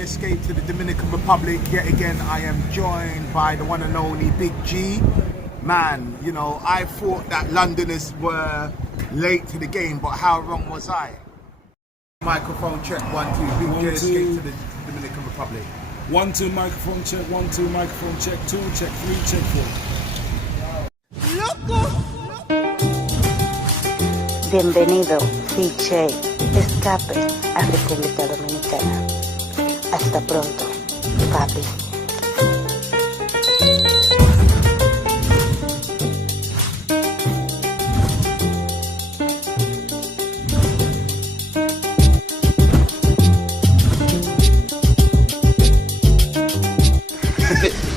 J escaped to the Dominican Republic. Yet again, I am joined by the one and only Big G. Man, you know, I thought that Londoners were late to the game, but how wrong was I? Microphone check, 1, 2. Big J escaped to the Dominican Republic. 1, 2, microphone check, 1, 2, microphone check, 2, check 3, check 4. ¡Loco! Bienvenido, BIGJAY, escape a República Dominicana. Hasta pronto, papi.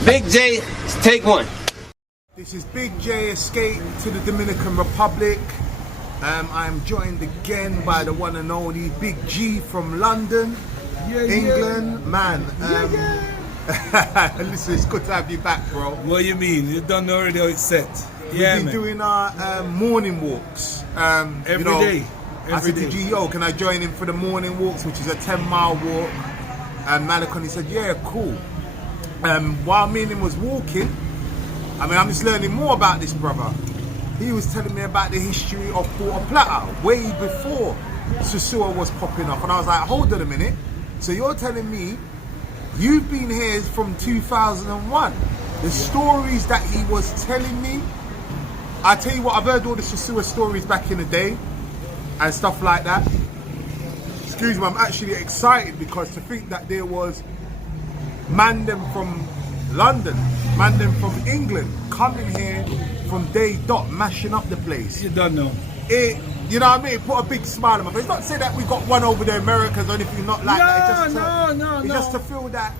Big J, take one. This is Big J escape to the Dominican Republic. I am joined again by the one and only Big G from London, England. Man, listen, it's good to have you back, bro. What do you mean? You done already how it's set. We've been doing our morning walks. Every day. I said to G, yo, can I join him for the morning walks, which is a 10-mile walk? And Malakon, he said, yeah, cool. While me and him was walking, I mean, I'm just learning more about this brother. He was telling me about the history of Puerto Plata, way before sosua was popping up. And I was like, hold on a minute. So you're telling me you've been here from 2001. The stories that he was telling me, I tell you what, I've heard all the sosua stories back in the day and stuff like that. Excuse me, I'm actually excited because to think that there was man them from London, man them from England coming here from day dot, mashing up the place. You don't know. It, you know what I mean? It put a big smile on my face. It's not to say that we got one over the Americans or anything, not like that. It's just to feel that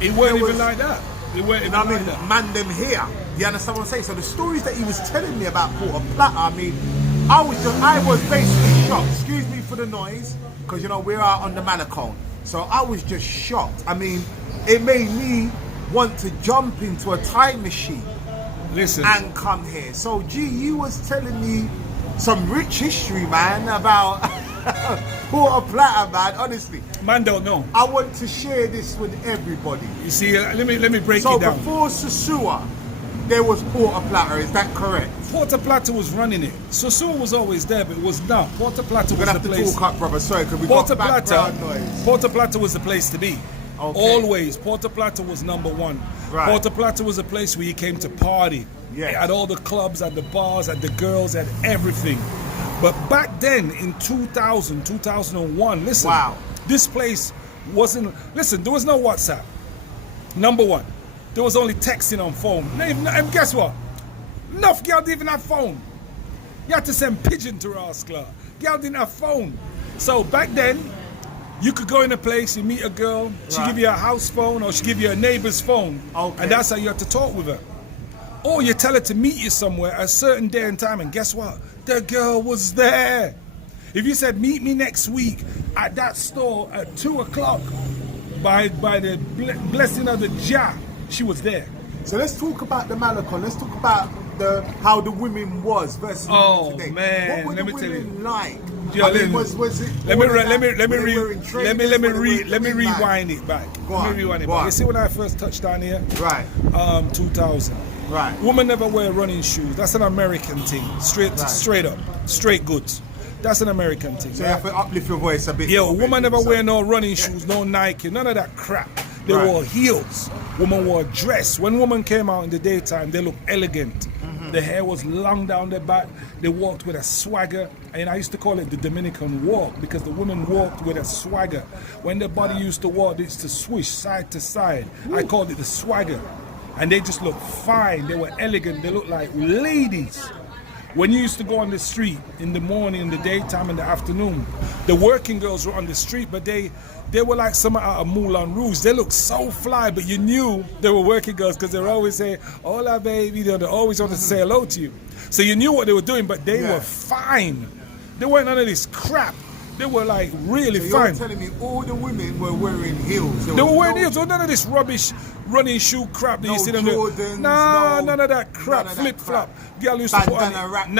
it weren't even like that. It weren't even like that. Man them here. You understand what I'm saying? So the stories that he was telling me about Puerto Plata, I mean, I was basically shocked. Excuse me for the noise, because you know we're out on the Malacone. So I was just shocked. I mean, it made me want to jump into a time machine. Listen. And come here. So G, you was telling me some rich history, man, about Puerto Plata, man. Honestly, man, don't know. I want to share this with everybody. You see, let me break it down. So before sosua, there was Puerto Plata. Is that correct? Puerto Plata was running it. Sosua was always there, but it was not. Puerto Plata was the place. We're gonna have to talk up, brother. Sorry, because we got background noise. Puerto Plata was the place to be. Okay. Always, Puerto Plata was number one. Right. Puerto Plata was a place where you came to party. Yes. At all the clubs, at the bars, at the girls, at everything. But back then, in 2000, 2001, listen, wow. This place wasn't, listen, there was no WhatsApp. Number one, there was only texting on phone. And guess what? Enough girl didn't even have phone. You had to send pigeon to Rascla. Girl didn't have phone. So back then, you could go in a place, you meet a girl, she give you a house phone or she give you a neighbor's phone. Okay. And that's how you have to talk with her. Or you tell her to meet you somewhere at a certain day and time, and guess what? The girl was there. If you said, meet me next week at that store at 2 o'clock, by the blessing of the Jah, she was there. So let's talk about the Malacon. Let's talk about how the women was versus today. Man, what were the women like? Yo, I mean, was it let me rewind it back. You see, when I first touched down here, right, 2000, right, women never wear running shoes. That's an American thing. Straight up, straight goods. That's an American thing. So you have to uplift your voice a bit. Yeah, women never wear no running shoes, no Nike, none of that crap. They wore heels. Women wore dress. When women came out in the daytime, they looked elegant. The hair was long down their back. They walked with a swagger. And I used to call it the Dominican walk because the women walked with a swagger. When their body used to walk, they used to swish side to side. I called it the swagger. And they just looked fine. They were elegant. They looked like ladies. When you used to go on the street in the morning, in the daytime, in the afternoon, the working girls were on the street, but they were like some out of Moulin Rouge. They looked so fly, but you knew they were working girls because they would always say, hola, baby. They always wanted to say hello to you. So you knew what they were doing, but they were fine. They weren't none of this crap. They were like really fine. You're telling me all the women were wearing heels? They were wearing heels. None of this rubbish running shoe crap that you see them do. Nah, none of that crap. Flip flop. Girl used to put on.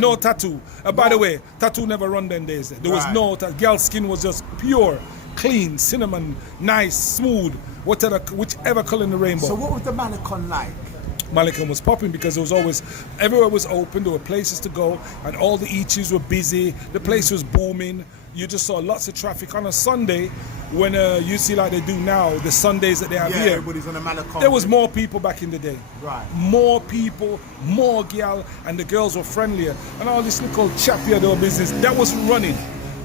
No tattoo. By the way, tattoo never run them days. There was no tattoo. Girl's skin was just pure. clean, cinnamon, nice, smooth, whichever color in the rainbow. So what was the Malecon like? Malecon was popping because there was always, everywhere was open, there were places to go, and all the Ichis were busy, the place was booming. You just saw lots of traffic on a Sunday when you see like they do now, the Sundays that they have here. Everybody's on a Malecon. There was more people back in the day. Right. More people, more gal, and the girls were friendlier. And all this little chappy other business, that was running.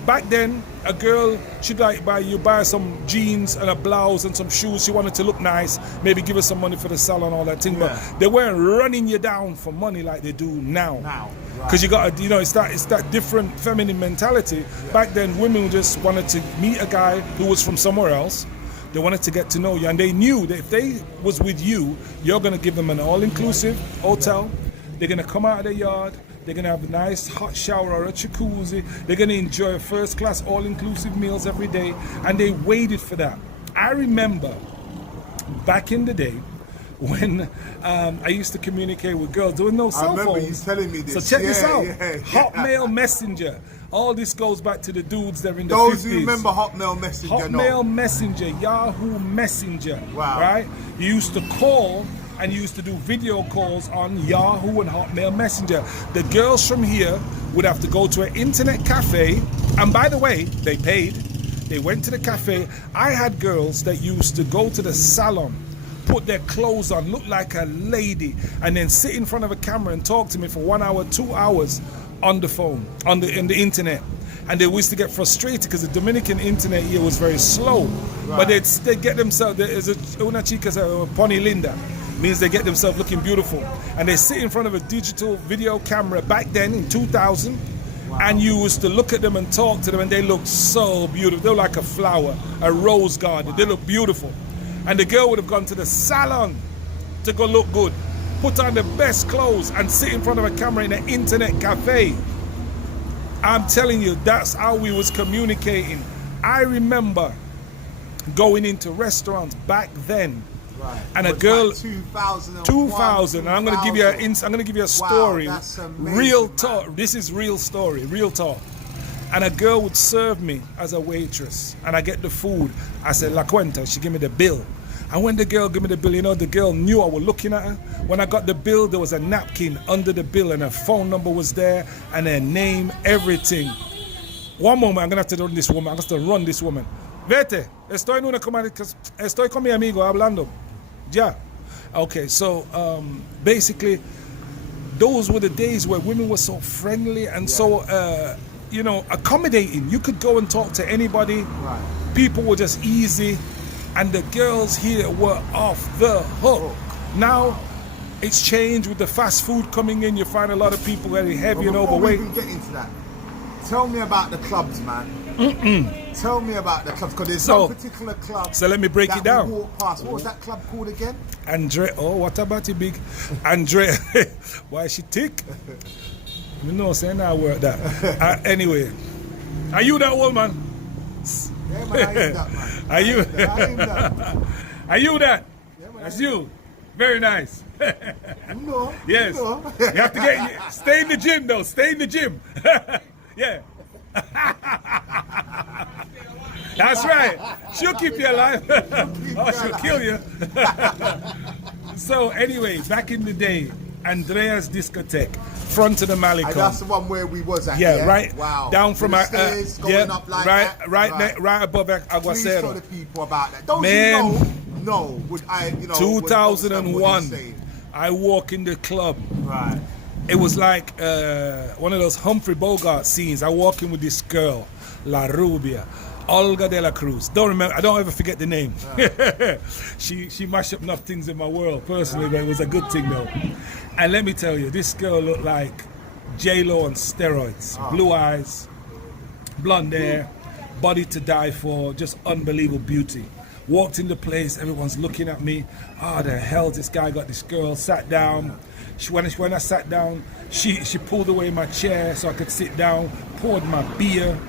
Back then, a girl should like buy some jeans and a blouse and some shoes. She wanted to look nice, maybe give her some money for the salon, all that thing. Yeah. But they weren't running you down for money like they do now. Because right. you got, it's that different feminine mentality. Yeah. Back then, women just wanted to meet a guy who was from somewhere else. They wanted to get to know you, and they knew that if they was with you, you're gonna give them an all-inclusive hotel. They're gonna come out of their yard. They're going to have a nice hot shower or a jacuzzi. They're going to enjoy first-class all-inclusive meals every day. And they waited for that. I remember back in the day when I used to communicate with girls. There were no cell phones. I remember you telling me this. So check this out. Hotmail Messenger. All this goes back to the dudes that are in the 50s. Those who remember Hotmail Messenger. Hotmail Messenger, Yahoo Messenger. Wow. Right? You used to call and used to do video calls on Yahoo and Hotmail Messenger. The girls from here would have to go to an internet cafe, and by the way, they paid. They went to the cafe. I had girls that used to go to the salon, put their clothes on, look like a lady, and then sit in front of a camera and talk to me for 1 hour, 2 hours on the phone, in the internet. And they used to get frustrated because the Dominican internet here was very slow. Right. But they'd get themselves, there's una chica, Pony Linda, means they get themselves looking beautiful. And they sit in front of a digital video camera back then in 2000. Wow. And you used to look at them and talk to them, and they looked so beautiful. They were like a flower, a rose garden. Wow. They look beautiful. And the girl would have gone to the salon to go look good, put on the best clothes, and sit in front of a camera in an internet cafe. I'm telling you, that's how we was communicating. I remember going into restaurants back then. Right. And a girl, like 2000, and I'm going to give you a story. Wow, that's amazing, real talk. Man. This is real story, real talk. And a girl would serve me as a waitress, and I get the food. I said, La cuenta. She give me the bill. And when the girl gave me the bill, the girl knew I was looking at her. When I got the bill, there was a napkin under the bill, and her phone number was there, and her name, everything. One moment, I'm going to have to run this woman. I'm going to have to run this woman. Vete, estoy con mi amigo hablando. Yeah. Okay, so basically, those were the days where women were so friendly and so, accommodating. You could go and talk to anybody. Right. People were just easy. And the girls here were off the hook. Now, it's changed with the fast food coming in. You find a lot of people very heavy and overweight. Before we get into that, tell me about the clubs, man. Tell me about the clubs, because there's some particular club. So let me break it down. Walk past. What was that club called again? What about it, big? Andrea. Why is she tick? You know, saying that word that. Anyway, are you that old man? Yeah, man, I ain't that, man. Are you? I ain't that. Are you that? Yeah, man, that's you. Very nice. No. Yes. No. You have to stay in the gym, though. Stay in the gym. Yeah. That's right. She'll keep you alive. She'll kill you. So anyway, back in the day, Andrea's discotheque, front of the Malecon. And that's the one where we was at. Yeah, right. Wow. Down from the stairs going up like that. Right above Aguacero. Please tell the people about that. Those who know, would I, 2001. I walk in the club. Right. It was like one of those Humphrey Bogart scenes. I walk in with this girl, La Rubia, Olga de la Cruz. I don't ever forget the name. She mashed up enough things in my world, personally, but it was a good thing though. And let me tell you, this girl looked like J-Lo on steroids. Blue eyes, blonde hair, body to die for, just unbelievable beauty. Walked in the place, everyone's looking at me. Oh, the hell, this guy got this girl. Sat down. When I sat down, she pulled away my chair so I could sit down, poured my beer.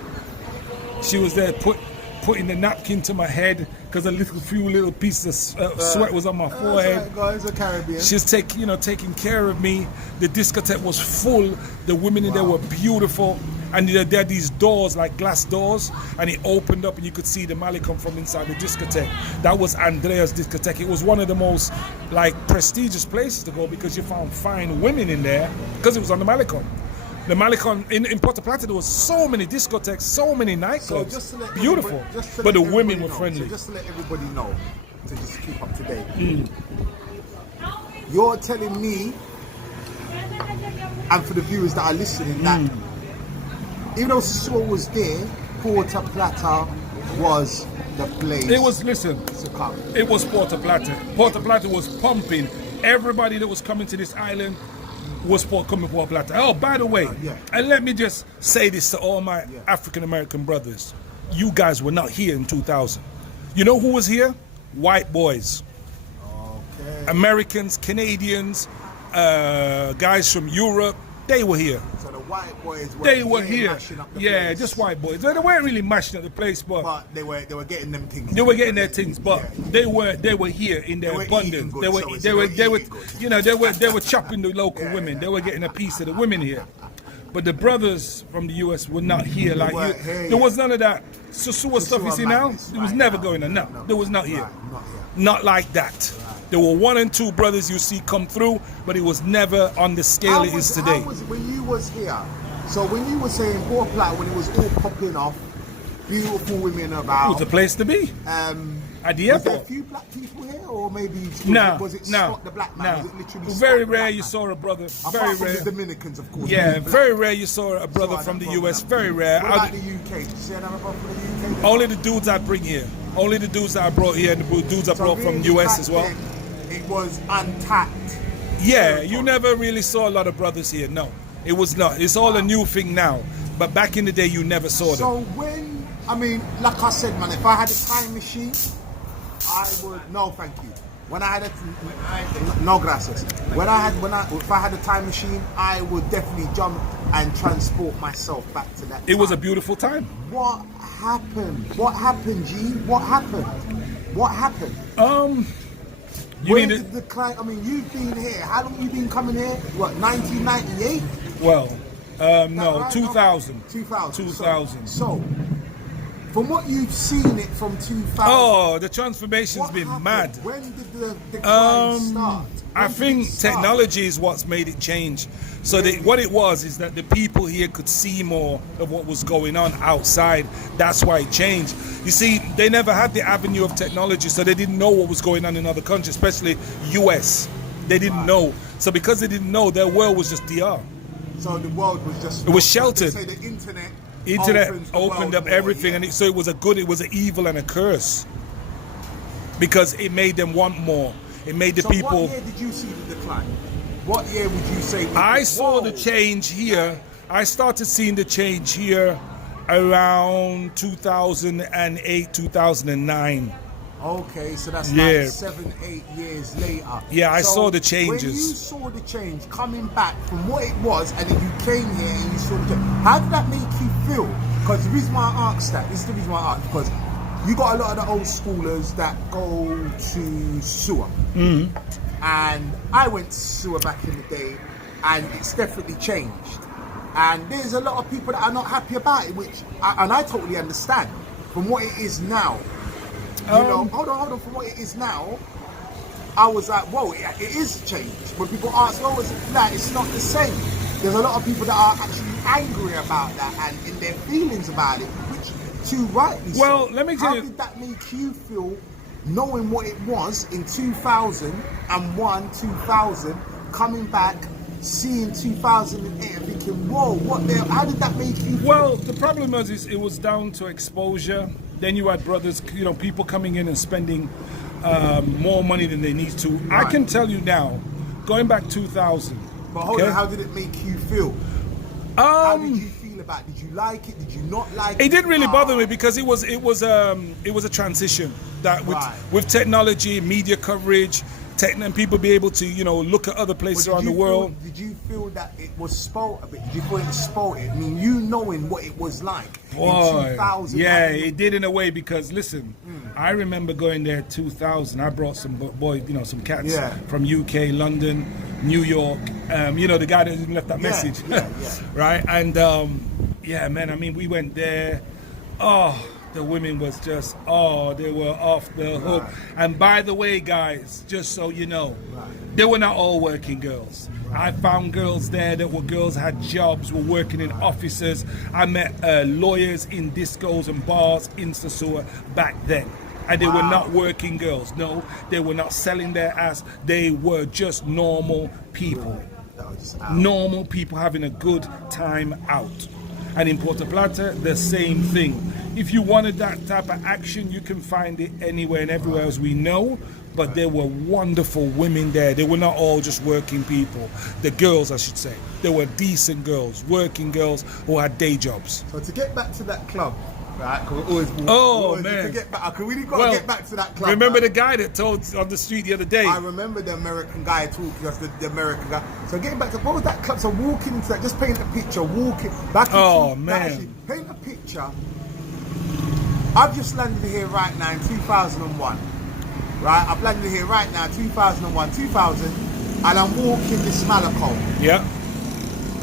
She was there putting the napkin to my head because a few little pieces of sweat was on my forehead. Right, guys, a Caribbean. She's taking care of me. The discotheque was full. The women in there were beautiful. And there are these doors, like glass doors, and it opened up and you could see the Malecon from inside the discotheque. That was Andrea's discotheque. It was one of the most like prestigious places to go because you found fine women in there because it was on the Malecon. The Malecon in Puerto Plata, there was so many discotheques, so many nightclubs, beautiful, but the women were friendly. So just to let everybody know, to just keep up to date. You're telling me, and for the viewers that are listening, that even though sosua was there, Puerto Plata was the place. It was, listen, to come. it was Puerto Plata. Puerto Plata was pumping. Everybody that was coming to this island was coming to Puerto Plata. Oh, by the way, and let me just say this to all my African American brothers. You guys were not here in 2000. You know who was here? White boys. Okay. Americans, Canadians, guys from Europe, they were here. So the white boys were They were here. mashing up the Yeah, place. just white boys. They weren't really mashing up the place, But they were getting them things. they were getting their things, but they were here in their They were abundance. eating good, They were so it's they were not they were eating good. you know they were chopping the local women. They were getting a piece of the women here. But the brothers from the US were not here. Like weren't here there yet. was none of that sosua stuff you see now. madness, It was right, never no, going on. No, no, there was not here. right, not here. Not like that. There were 1 and 2 brothers you see come through, but it was never on the scale it is today. How was it when you was here? So when you were saying Puerto Plata, when it was all popping off, beautiful women It about. was a place to be. At the Was there a airport. few black people here, or maybe Was it no, Scott the black man? no. Was it literally Very Scott the rare black you man? saw a brother. Apart Very from rare. the Dominicans, of course. Yeah, black. very rare you saw a brother So I from the don't know US. that. Very rare. What about the UK? Did you see another brother from the UK? Only the dudes I bring here. Only the dudes that I brought here and the dudes I So brought from really, US back as well. then, it was untapped. Yeah, you never really saw a lot of brothers here. No, it was not. It's all a new thing now. But back in the day, you never saw them. So when, I mean, like I said, man, if I had a time machine, I would, no thank you. When I had a, no gracias. If I had a time machine, I would definitely jump and transport myself back to that It was a time. beautiful time. What happened? What happened, G? What happened? What happened? You Where need did the client, I mean, you've been here. How long you been coming here? What, 1998? well, no, Right? 2000. 2000. 2000. So, from what you've seen it from 2000. Oh, the transformation's what been happened? mad. When did the decline start? I When did think it start? technology is what's made it change. So what it was is that the people here could see more of what was going on outside. That's why it changed. You see, they never had the avenue of technology, so they didn't know what was going on in other countries, especially US. They didn't know. So because they didn't know, their world was just DR. So the world was just. It was They sheltered. say the internet. Internet opens the opened world up more, everything, yeah. and so it was a good, it was an evil and a curse. Because it made them want more. It made the So people. what year did you see the decline? What year would you say? I saw the Whoa. change here. I started seeing the change here around 2008, 2009. Okay, so that's Yeah. like 7-8 years later. Yeah, I So saw the changes. When you saw the change coming back from what it was, and then you came here and you saw the change, how did that make you feel? Because the reason why I asked that, this is the reason why I asked, because you got a lot of the old schoolers that go to SUA. And I went to SUA back in the day, and it's definitely changed. And there's a lot of people that are not happy about it, and I totally understand. From what it is now, you know, hold on. From what it is now, I was like, whoa, it is changed. When people ask, oh, is it that? It's not the same. There's a lot of people that are actually angry about that and in their feelings about it, which too rightly so. Well, let me tell you- How did that make you feel, knowing what it was in 2001, 2000, coming back, seeing 2008 and thinking, whoa, how did that make you feel? Well, the problem was it was down to exposure. Then you had brothers, you know, people coming in and spending more money than they need to. I Right. can tell you now, going back 2000. But hold okay? on, how did it make you feel? How did you feel about it? Did you like it? Did you not like it? It didn't really bother me because it was a transition that Right. with technology, media coverage, and people be able to, you know, look at other places But around the world. Did you feel that it was spoilt a bit? Did you feel it was spoilt? I mean, you knowing what it was like in Boy, 2000. yeah, it did in a way because listen, I remember going there 2000. I brought some some cats Yeah. from UK, London, New York. You know, the guy that left that message, yeah. right? And yeah, man, I mean, we went there. Oh, the women was just, they were off the hook. And by the way, guys, just so you know, they were not all working girls. I found girls there that were girls had jobs, were working in offices. I met lawyers in discos and bars in Sosua back then. And they were not working girls. No, they were not selling their ass. They were just normal people. Normal people having a good time out. And in Puerto Plata, the same thing. If you wanted that type of action, you can find it anywhere and everywhere, as we know. But there were wonderful women there. They were not all just working people. The girls, I should say. They were decent girls, working girls who had day jobs. So to get back to that club, right? Man. To get back, we really got to get back to that club. Remember the guy that told on the street the other day? I remember the American guy talking, that's the American guy. So getting back to, what was that club? So walking into that, just paint a picture, walking back into man. Actually, paint a picture. I've just landed here right now in 2001. Right, I've landed here right now, 2001, 2000, and I'm walking this Malaco. Yeah.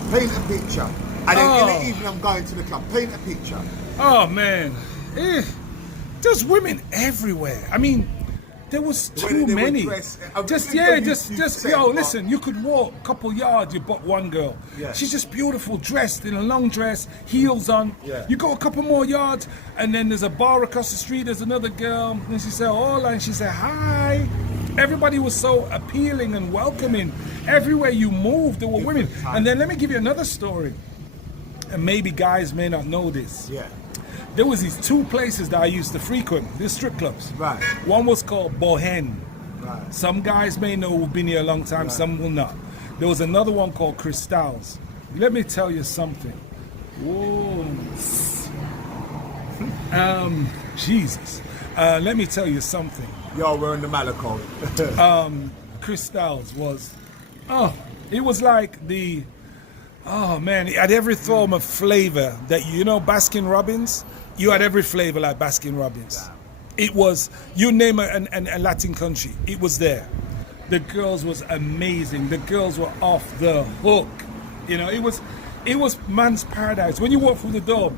Paint a picture. And then in the evening I'm going to the club. Paint a picture. Oh, man. There's women everywhere. I mean, there was too many. Listen, you could walk a couple yards, you bought one girl. Yeah. She's just beautiful, dressed in a long dress, heels on. Yeah. You go a couple more yards, and then there's a bar across the street, there's another girl, and she said, hola, and she said, hi. Everybody was so appealing and welcoming. Everywhere you moved, there were women. And then let me give you another story. And maybe guys may not know this. Yeah. There was these two places that I used to frequent, these strip clubs. Right. One was called Bohen. Right. Some guys may know who've been here a long time, some will not. There was another one called Crystals. Let me tell you something. Whoa. Jesus. Let me tell you something. Yo, we're in the Malaco. Crystals was, it was like it had every form of flavor that, you know, Baskin Robbins? You had every flavor like Baskin Robbins. It was, you name a Latin country, it was there. The girls was amazing. The girls were off the hook. You know, it was man's paradise. When you walk through the door,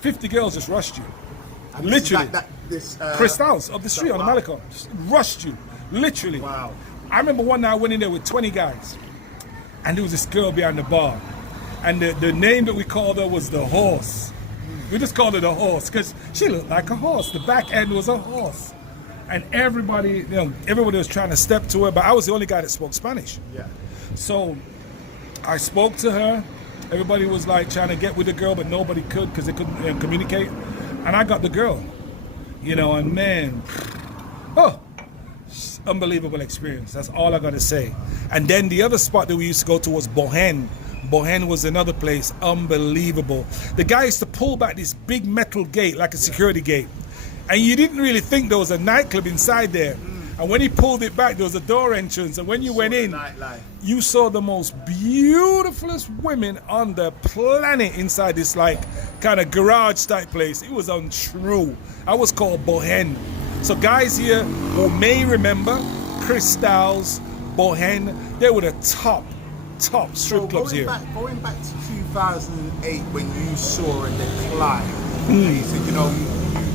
50 girls just rushed you. And Literally. This Crystals of the street on the Malaco just rushed you. Literally. Wow. I remember one night I went in there with 20 guys. And there was this girl behind the bar. And the name that we called her was the Horse. We just called her the Horse because she looked like a horse. The back end was a horse. And everybody was trying to step to her, but I was the only guy that spoke Spanish. Yeah. So I spoke to her. Everybody was like trying to get with the girl, but nobody could because they couldn't communicate. And I got the girl, you know, and man, unbelievable experience. That's all I got to say. And then the other spot that we used to go to was Bohen. Bohen was another place, unbelievable. The guy used to pull back this big metal gate, like a security gate. And you didn't really think there was a nightclub inside there. And when he pulled it back, there was a door entrance. And when you went in, you saw the most beautifulest women on the planet inside this like kind of garage type place. It was untrue. I was called Bohen. So guys here who may remember, Crystals, Bohen, they were the top strip clubs here. Going back to 2008 when you saw a decline, you said, you know,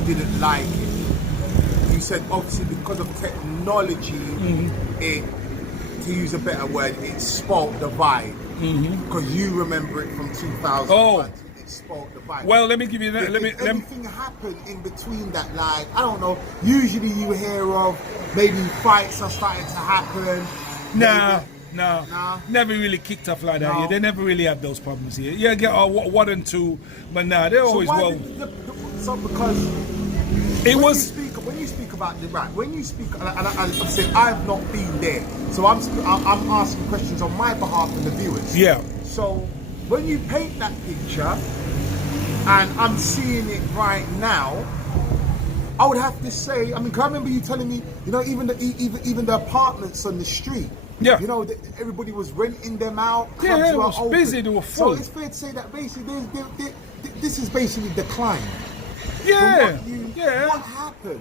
you didn't like it. You said obviously because of technology, it, to use a better word, it spoke the vibe. Because you remember it from 2001. It spoke the vibe. Well, let me give you that. Anything happened in between that, like, I don't know, usually you hear of maybe fights are starting to happen. No, never really kicked off like that. No. Yeah, they never really have those problems here. Yeah, get one and two, but they're always because when you speak about the right, when you speak, and I'm saying I've not been there, so I'm asking questions on my behalf and the viewers. Yeah. So when you paint that picture, and I'm seeing it right now, I would have to say, I mean, 'cause I remember you telling me, you know, even the apartments on the street. Yeah. You know, everybody was renting them out. Yeah, it was busy, they were full. So it's fair to say that basically this is basically decline. Yeah. What happened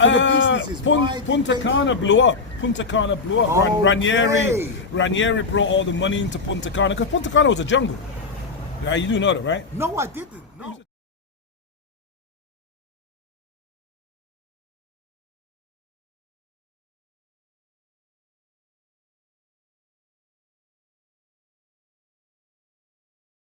to the businesses? Punta Cana blew up. Okay. Ranieri brought all the money into Punta Cana because Punta Cana was a jungle. Now, you do know that, right? No, I didn't. No.